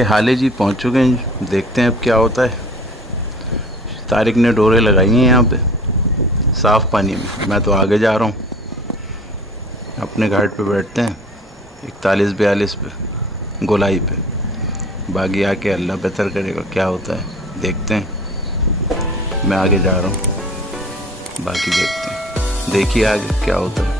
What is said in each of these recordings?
भाई हाले जी पहुंच चुके हैं, देखते हैं अब क्या होता है। तारिक ने डोरे लगाई हैं यहाँ पे साफ़ पानी में। मैं तो आगे जा रहा हूँ, अपने घाट पे बैठते हैं 41-42 पे गोलाई पे। बाकी आके अल्लाह बेहतर करेगा, क्या होता है देखते हैं। मैं आगे जा रहा हूँ, बाकी देखते हैं, देखिए आगे क्या होता है।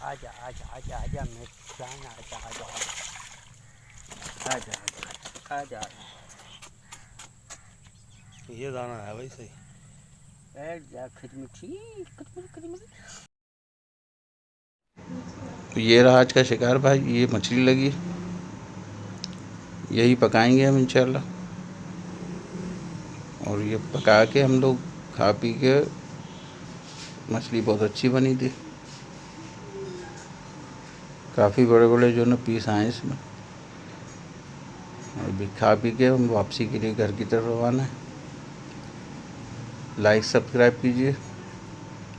आजा आजा आजा आजा मेरे जान, आजा आजा आजा आजा आजा। ये दाना है भाई सही। बैठ जा खिदमती खिदमती। तो ये रहा आज का शिकार भाई, ये मछली लगी, यही पकाएंगे हम इंशाल्लाह। और ये पका के हम लोग खा पी के, मछली बहुत अच्छी बनी थी, काफ़ी बड़े बड़े जो ना पीस आए इसमें। अभी खा पी के हम वापसी के लिए घर की तरफ रवाना है। लाइक सब्सक्राइब कीजिए,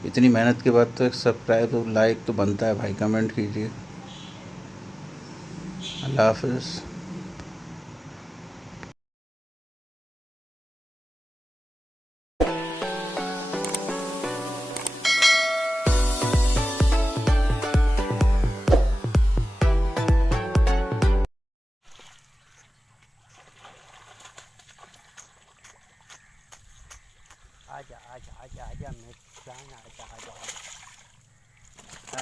इतनी मेहनत के बाद तो एक सब्सक्राइब तो लाइक तो बनता है भाई। कमेंट कीजिए। अल्लाह हाफ़िज़। आजा आजा आजा आजा मेरे जान, आजा आजा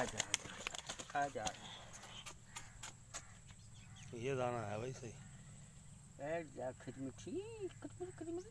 आजा आजा आजा। ये दाना है भाई सही। बैठ जा खिदमती खिदमती।